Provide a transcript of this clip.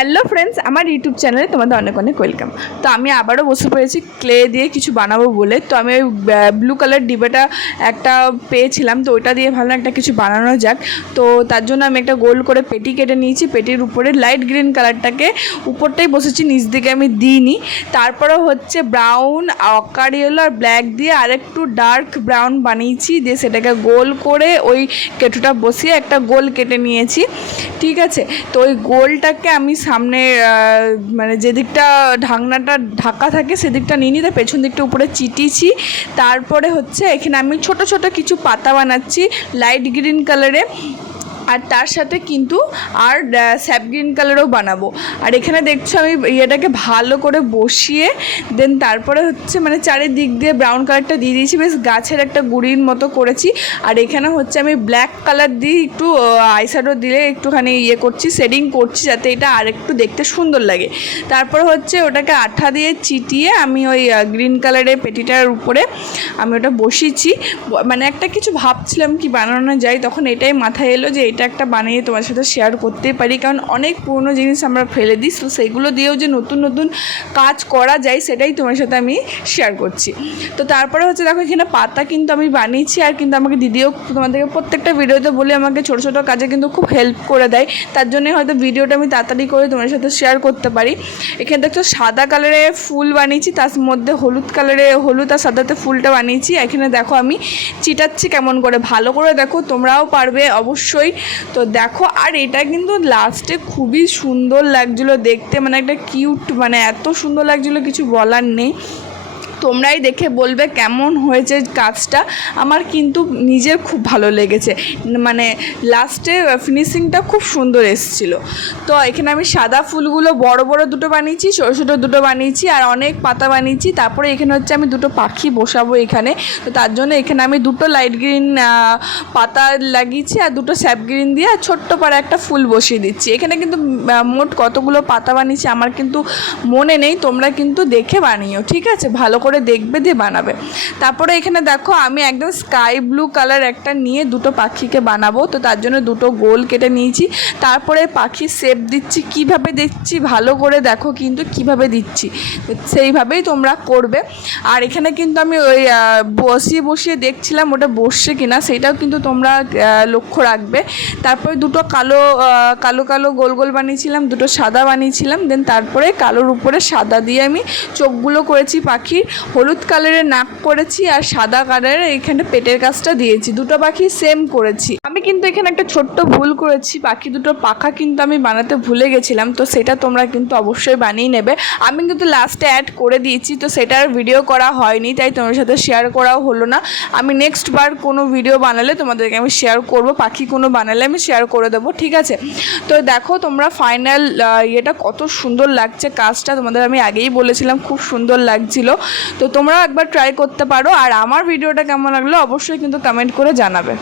Hello friends, আমার YouTube চ্যানেলে তোমাদের অনেক অনেক ওয়েলকাম। তো আমি আবারও বসে পড়েছি ক্লে দিয়ে কিছু বানাবো বলে। তো আমি ওই ব্লু কালার ডিবেটা একটা পেয়েছিলাম, তো ওইটা দিয়ে ভাবলাম একটা কিছু বানানো যাক। তো তার জন্য আমি একটা গোল করে পেটি কেটে নিয়েছি। পেটির উপরে লাইট গ্রিন কালারটাকে উপরটাই বসেছি, নিচ দিকে আমি দিইনি। তারপরে হচ্ছে ব্রাউন, অকার ইয়েলো আর ব্ল্যাক দিয়ে আরেকটু ডার্ক ব্রাউন বানিয়েছি, দিয়ে সেটাকে গোল করে ওই কেটুটা বসিয়ে একটা গোল কেটে নিয়েছি। ঠিক আছে, তো ওই গোলটাকে আমি সামনে মানে যেদিকটা ঢাকনাটা ঢাকা থাকে সেদিকটা নিয়ে নিই, তার পেছন দিকটা উপরে চিটিয়েছি। তারপরে হচ্ছে এখানে আমি ছোট ছোট কিছু পাতা বানাচ্ছি লাইট গ্রিন কালারে, আর তার সাথে কিন্তু আর স্যাপ গ্রিন কালারও বানাবো। আর এখানে দেখছো আমি ইয়েটাকে ভালো করে বসিয়ে দেন তারপরে হচ্ছে মানে চারিদিক দিয়ে ব্রাউন কালারটা দিয়ে দিয়েছি, বেশ গাছের একটা গুঁড়ির মতো করেছি। আর এখানে হচ্ছে আমি ব্ল্যাক কালার দিয়ে একটু আইশ্যাডো দিলে একটুখানি ইয়ে করছি, শেডিং করছি যাতে এটা আর একটু দেখতে সুন্দর লাগে। তারপর হচ্ছে ওটাকে আঠা দিয়ে চিটিয়ে আমি ওই গ্রিন কালারের পেটিটার উপরে আমি ওটা বসিয়েছি। মানে একটা কিছু ভাবছিলাম কি বানানো যায়, তখন এটাই মাথায় এলো যে এটা একটা বানিয়ে তোমার সাথে শেয়ার করতেই পারি, কারণ অনেক পুরনো জিনিস আমরা ফেলে দিই, তো সেইগুলো দিয়েও যে নতুন নতুন কাজ করা যায় সেটাই তোমার সাথে আমি শেয়ার করছি। তো তারপরে হচ্ছে দেখো এখানে পাতা কিন্তু আমি বানিয়েছি, আর কিন্তু আমাকে দিদিও তোমাদেরকে প্রত্যেকটা ভিডিওতে বলে আমাকে ছোটো ছোটো কাজে কিন্তু খুব হেল্প করে দেয়, তার জন্যই হয়তো ভিডিওটা আমি তাড়াতাড়ি করে তোমার সাথে শেয়ার করতে পারি। এখানে দেখছো সাদা কালারে ফুল বানিয়েছি, তার মধ্যে হলুদ কালারে হলুদ আর সাদাতে ফুলটা বানিয়েছি। এখানে দেখো আমি চিটাচ্ছি কেমন করে, ভালো করে দেখো, তোমরাও পারবে অবশ্যই। তো দেখো, আর এটা কিন্তু লাস্টে খুবই সুন্দর লাগছিলো দেখতে, মানে একটা কিউট, মানে এত সুন্দর লাগছিলো কিছু বলার নেই। তোমরাই দেখে বলবে কেমন হয়েছে কাজটা। আমার কিন্তু নিজের খুব ভালো লেগেছে, মানে লাস্টে ফিনিশিংটা খুব সুন্দর এসেছিলো। তো এখানে আমি সাদা ফুলগুলো বড় বড় দুটো বানিয়েছি, ছোটো ছোটো দুটো বানিয়েছি, আর অনেক পাতা বানিয়েছি। তারপরে এখানে হচ্ছে আমি দুটো পাখি বসাবো এখানে, তো তার জন্য এখানে আমি দুটো লাইট গ্রিন পাতা লাগিয়েছি আর দুটো স্যাপ গ্রিন দিয়ে আর ছোট্ট পাড়া একটা ফুল বসিয়ে দিচ্ছি। এখানে কিন্তু মোট কতগুলো পাতা বানিয়েছি আমার কিন্তু মনে নেই, তোমরা কিন্তু দেখে বানিও, ঠিক আছে, ভালো করে দেখবে দিয়ে বানাবে। তারপরে এখানে দেখো আমি একদম স্কাই ব্লু কালার একটা নিয়ে দুটো পাখিকে বানাবো, তো তার জন্য দুটো গোল কেটে নিয়েছি। তারপরে পাখির শেপ দিচ্ছি, কিভাবে দিচ্ছি ভালো করে দেখো কিন্তু কিভাবে দিচ্ছি, সেইভাবেই তোমরা করবে। আর এখানে কিন্তু আমি ওই বসিয়ে বসিয়ে দেখছিলাম ওটা বসছে কিনা, সেটাও কিন্তু তোমরা লক্ষ্য রাখবে। তারপরে দুটো কালো কালো কালো গোল গোল বানিয়েছিলাম, দুটো সাদা বানিয়েছিলাম, দেন তারপরে কালোর উপরে সাদা দিয়ে আমি চোখগুলো করেছি পাখির, হলুদ কালারের নাক করেছি, আর সাদা কালারের এখানে পেটের কাজটা দিয়েছি। দুটো পাখি সেম করেছি। আমি কিন্তু এখানে একটা ছোট্ট ভুল করেছি, পাখি দুটো পাখা কিন্তু আমি বানাতে ভুলে গেছিলাম, তো সেটা তোমরা কিন্তু অবশ্যই বানিয়ে নেবে। আমি কিন্তু লাস্টে অ্যাড করে দিয়েছি, তো সেটার ভিডিও করা হয়নি, তাই তোমার সাথে শেয়ার করাও হলো না। আমি নেক্সট বার কোনো ভিডিও বানালে তোমাদেরকে আমি শেয়ার করব, পাখি কোনো বানালে আমি শেয়ার করে দেবো, ঠিক আছে। তো দেখো তোমরা ফাইনাল ইয়েটা কত সুন্দর লাগছে, কাজটা তোমাদের আমি আগেই বলেছিলাম খুব সুন্দর লাগছিল। তো তোমরাও একবার ট্রাই করতে পারো, আর আমার ভিডিওটা কেমন লাগলো অবশ্যই কিন্তু কমেন্ট করে জানাবে।